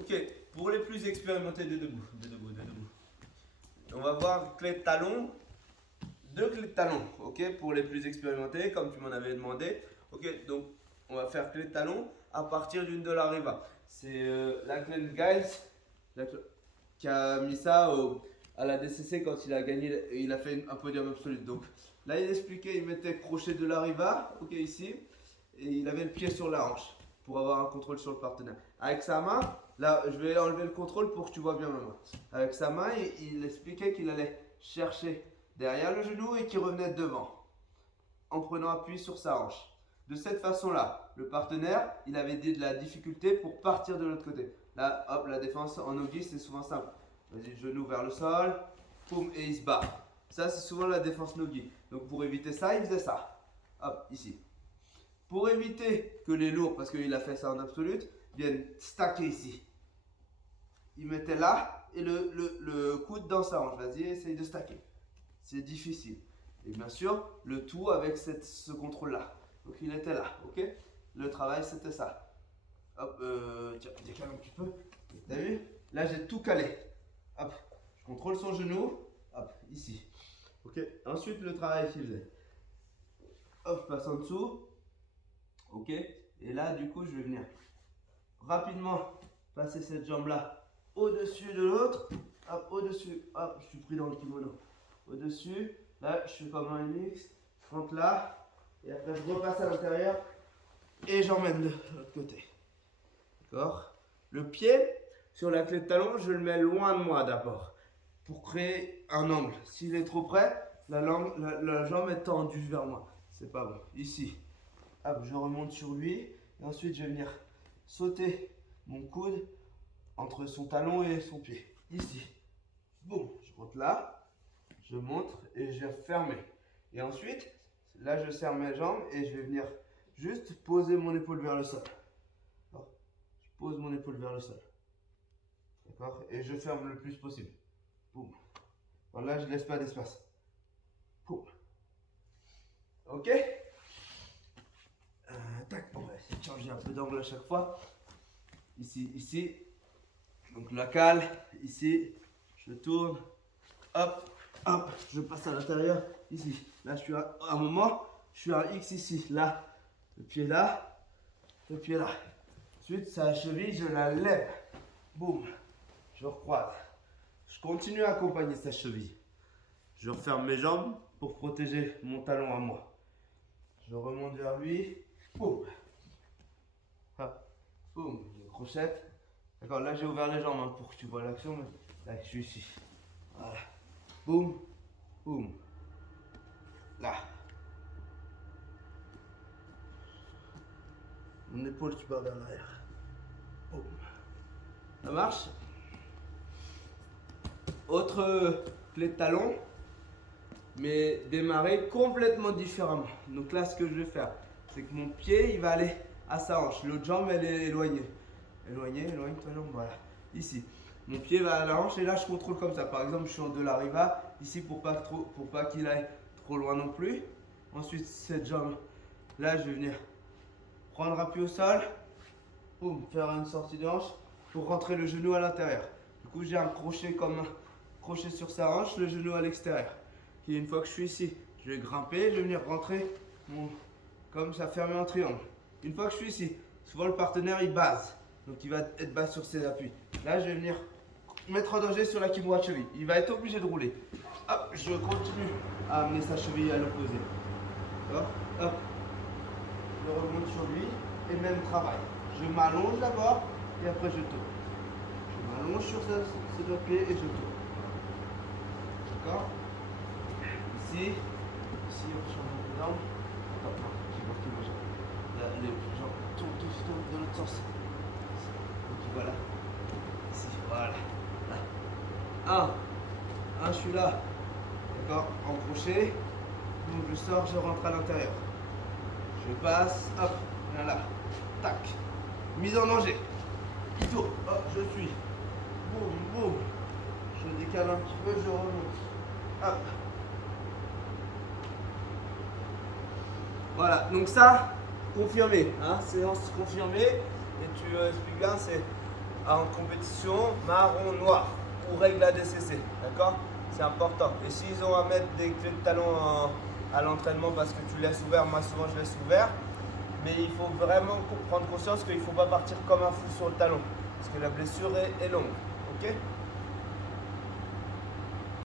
Ok, pour les plus expérimentés, de debout, de debout, de debout. On va voir clé de talon, deux clés de talon, ok, pour les plus expérimentés, comme tu m'en avais demandé. Ok, donc on va faire clé de talon à partir d'une de la Riva. C'est la clé de Giles qui a mis ça à la DCC quand il a gagné, il a fait un podium absolu. Donc là, il expliquait, il mettait crochet de la Riva, ok, ici, et il avait le pied sur la hanche pour avoir un contrôle sur le partenaire. Avec sa main, là, je vais enlever le contrôle pour que tu vois bien ma main. Avec sa main, il expliquait qu'il allait chercher derrière le genou et qu'il revenait devant en prenant appui sur sa hanche. De cette façon-là, le partenaire, il avait de la difficulté pour partir de l'autre côté. Là, hop, la défense en no-gi, c'est souvent simple. Vas-y, genou vers le sol, boum, et il se bat. Ça, c'est souvent la défense no-gi. Donc, pour éviter ça, il faisait ça. Hop, ici. Pour éviter que les lourds, parce qu'il a fait ça en absolute, viennent stacker ici. Il mettait là et le coude dans sa hanche. Vas-y, essaye de stacker. C'est difficile. Et bien sûr, le tout avec ce contrôle-là. Donc il était là, ok? Le travail, c'était ça. Hop, tiens, décale un petit peu. T'as vu? Là, j'ai tout calé. Hop, je contrôle son genou. Hop, ici. Ok? Ensuite, le travail qu'il faisait. Hop, je passe en dessous. Ok? Et là, du coup, je vais venir rapidement passer cette jambe-là au-dessus de l'autre. Hop, au-dessus. Hop, je suis pris dans le kimono. Au-dessus. Là, je fais comme un MX. Je rentre là. Et après, je repasse à l'intérieur. Et j'emmène de l'autre côté. D'accord? Le pied, sur la clé de talon, je le mets loin de moi d'abord. Pour créer un angle. S'il est trop près, la jambe est tendue vers moi. C'est pas bon. Ici. Hop, je remonte sur lui. Et ensuite, je vais venir sauter mon coude entre son talon et son pied. Ici. Boum. Je rentre là. Je monte et je vais fermer. Et ensuite, là, je serre mes jambes et je vais venir juste poser mon épaule vers le sol. Alors, je pose mon épaule vers le sol. D'accord? Et je ferme le plus possible. Boum. Alors là, je ne laisse pas d'espace. Boum. Ok? Tac. On va essayer de changer un peu d'angle à chaque fois. Ici, ici. Donc la cale. Ici. Je tourne. Hop. Hop. Je passe à l'intérieur. Ici. Là, je suis à un moment. Je suis à X ici. Là. Le pied là. Le pied là. Ensuite, sa cheville, je la lève. Boum. Je recroise. Je continue à accompagner sa cheville. Je referme mes jambes pour protéger mon talon à moi. Je remonte vers lui. Boum. Hop. Boum. Je crochette. D'accord, là j'ai ouvert les jambes hein, pour que tu vois l'action. Là, je suis ici. Voilà. Boum. Boum. Là. Mon épaule, tu pars vers l'arrière. Boum. Ça marche? Autre clé de talon, mais démarrer complètement différemment. Donc là, ce que je vais faire, c'est que mon pied, il va aller à sa hanche. L'autre jambe, elle est éloignée. Éloigne ta jambe, voilà. Ici. Mon pied va à la hanche et là, je contrôle comme ça. Par exemple, je suis en de la riva, ici pour pas qu'il aille trop loin non plus. Ensuite, cette jambe, là, je vais venir prendre appui au sol, boum, faire une sortie de hanche pour rentrer le genou à l'intérieur. Du coup, j'ai un crochet comme crochet sur sa hanche, le genou à l'extérieur. Et une fois que je suis ici, je vais grimper, je vais venir rentrer comme ça, fermer en triangle. Une fois que je suis ici, souvent le partenaire il base, donc il va être bas sur ses appuis. Là, je vais venir mettre en danger sur la kimura de cheville. Il va être obligé de rouler. Hop, je continue à amener sa cheville à l'opposé. Hop, hop. Je remonte sur lui et même travail. Je m'allonge d'abord et après je tourne. Je m'allonge sur ses deux pieds et je tourne. D'accord? Ici, on change un peu d'angle. Attends, non, j'ai marqué ma jambe. Là, les jambes tournent dans l'autre sens. Ok, voilà. Ici, voilà. Là. Je suis là. D'accord? En crochet. Donc je sors, je rentre à l'intérieur. Je passe, hop, là. Tac. Mise en danger. Il tourne. Hop, je suis. Boum, boum. Je décale un petit peu, je remonte. Hop. Voilà, donc ça, confirmé, hein, séance confirmée. Et tu expliques bien, c'est en compétition marron noir ou règle ADCC, d'accord? C'est important. Et s'ils ont à mettre des clés de talon à l'entraînement parce que tu laisses ouvert, moi souvent je laisse ouvert, mais il faut vraiment prendre conscience qu'il ne faut pas partir comme un fou sur le talon parce que la blessure est longue, ok?